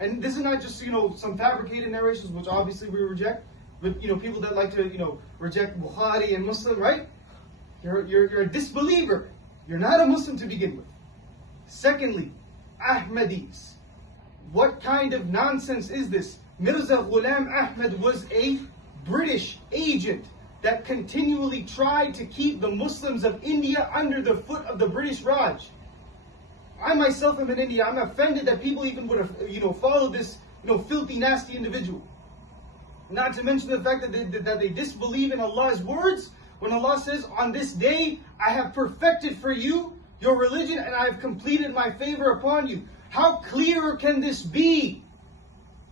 And this is not just, some fabricated narrations, which obviously we reject, but, people that like to, reject Bukhari and Muslim, right? You're a disbeliever. You're not a Muslim to begin with. Secondly, Ahmadis. What kind of nonsense is this? Mirza Ghulam Ahmad was a British agent that continually tried to keep the Muslims of India under the foot of the British Raj. I myself am in India. I'm offended that people even would have, followed this, filthy, nasty individual. Not to mention the fact that they disbelieve in Allah's words when Allah says, on this day, I have perfected for you your religion and I have completed my favor upon you. How clearer can this be?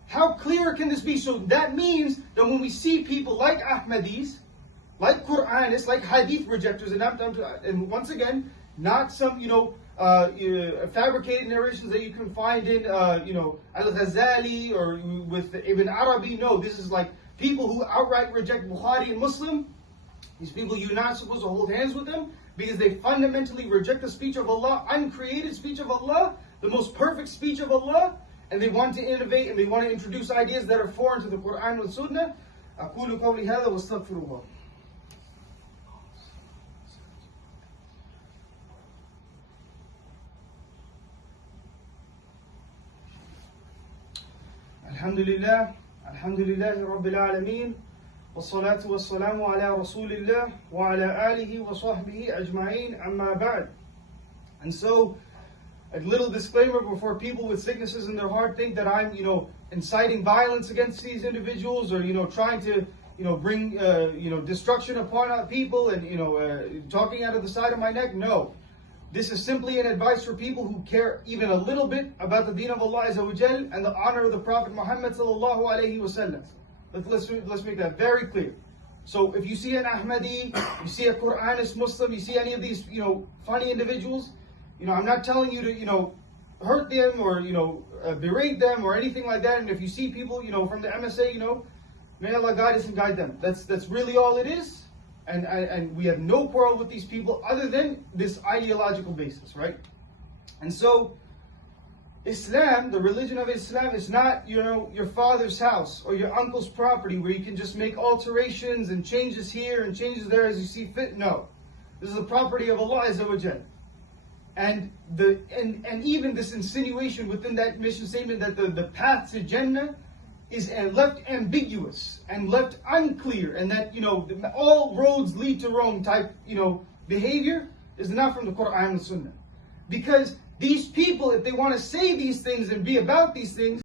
How clearer can this be? So that means that when we see people like Ahmadis, like Qur'anists, like Hadith rejectors, and once again, not some, fabricated narrations that you can find in, Al-Ghazali or with Ibn Arabi. No, this is like people who outright reject Bukhari and Muslim. These people, you're not supposed to hold hands with them because they fundamentally reject the speech of Allah, uncreated speech of Allah, the most perfect speech of Allah, and they want to innovate and they want to introduce ideas that are foreign to the Quran and Sunnah. أقول قولي هذا واستغفر الله. الحمد لله رب العالمين والصلاة والسلام على رسول الله وعلى آله وصحبه أجمعين أما بعد. And so, a little disclaimer before people with sicknesses in their heart think that I'm, inciting violence against these individuals or, trying to, bring, destruction upon people and, talking out of the side of my neck. No. This is simply an advice for people who care even a little bit about the deen of Allah Azza wa Jal and the honor of the Prophet Muhammad sallallahu alayhi wa sallam. Let's make that very clear. So if you see an Ahmadi, you see a Qur'anist Muslim, you see any of these, funny individuals, I'm not telling you to, hurt them or, berate them or anything like that. And if you see people, from the MSA, may Allah guide us and guide them. That's really all it is. And we have no quarrel with these people other than this ideological basis, right? And so, Islam, the religion of Islam, is not, your father's house or your uncle's property where you can just make alterations and changes here and changes there as you see fit. No. This is the property of Allah Azza wa Jal. And even this insinuation within that mission statement that the path to Jannah is left ambiguous and left unclear, and that all roads lead to Rome type behavior is not from the Quran and Sunnah. Because these people, if they want to say these things and be about these things,